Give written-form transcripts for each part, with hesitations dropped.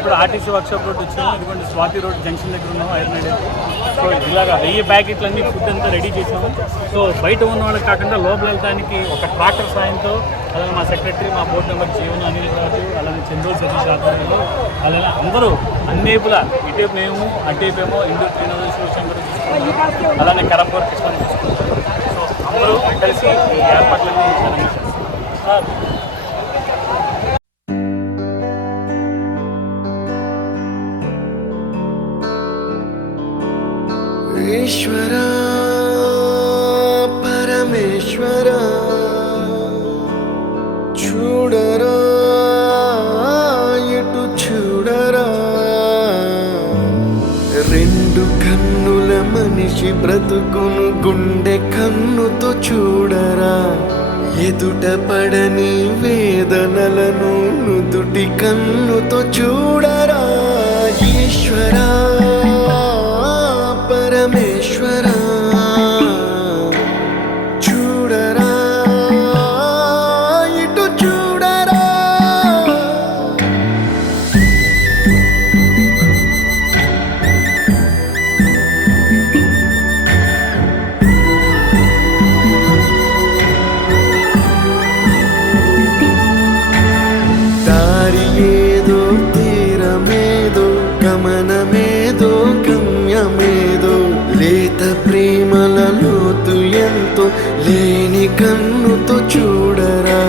ఇప్పుడు RTC workshop road వచ్చాము. ఇదిగోండి స్వాతి రోడ్ జంక్షన్ దగ్గర ఉన్నాము ఐరన్ ఐడెన్. సో ఇలాగా 1000 ప్యాకెట్లన్నీ ఫుడ్ అంతా రెడీ చేసాము. సో బయట ఉన్న వాళ్ళకి కాకుండా లోపల వెళ్ళడానికి ఒక ట్రాక్టర్ సాయంతో అలాగే మా సెక్రటరీ, మా బోర్డు మెంబర్ జీవన అనిల్ రాజు, అలాగే చంద్రూరు సతీష్ ఆధ్వర్యంలో అలాగే అందరూ అన్నేపులా ఇటేపు మేము అటేపేమో ఇండోర్ ట్రైనర్స్ కూడా తీసుకుంటాం, అలానే కరంపూర్ కృష్ణ తీసుకుంటాం. సో అందరూ కలిసి ఈ ఏర్పాట్లన్నీ ఈశ్వర పరమేశ్వర చూడరా ఎటు చూడరా, రెండు కన్నుల మనిషి బ్రతుకును గుండె కన్నుతో చూడరా, ఎదుట పడని వేదనలను నుదుటి కన్నుతో చూడరా. ఈశ్వరా పరమేశ్వర చూడరా ఇటు చూడరా. దారి ఏదో తీరమేదో గమనమేదో గమ్యమేదో, లేత ప్రేమల లోతు ఎంతో లేని కన్నుతో చూడరా.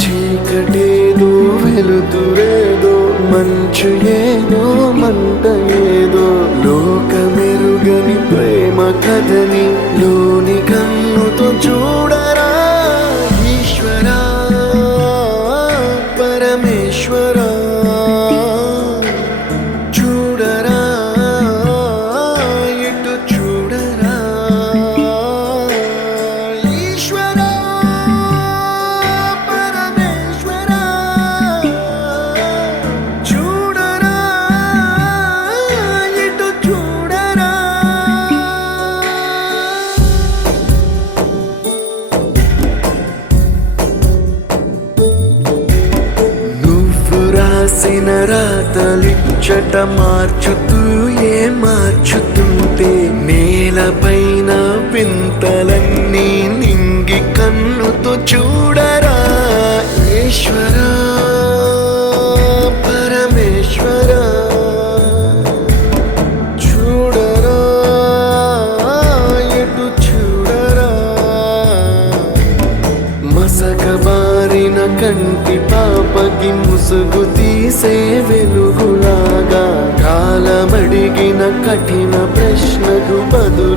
చీకటేదో వెలుతురేదో మంచు ఏదో మంట ఏదో, లోకమెరుగని ప్రేమ కథని లోని కన్నుతో చూడరా. ఈశ్వరా పరమేశ్వర చూడరా ఇటు చూడరా. ఈశ్వర పరమేశ్వర చూడరా ఇటు చూడరా. నువ్వు రాసిన రాతలిచ్చట మార్చుతూ ఏ మార్చుతుంటే, నేలపైన వింతలన్నీ నింగి కన్నుతో చూడరా. ఈశ్వర పరమేశ్వర చూడరా ఎటు చూడరా. మసకబారిన కంటి పాపకి ముసుగు తీసే వెలుగులాగా, కాలమడిగిన కఠిన ప్రశ్నకు బదులు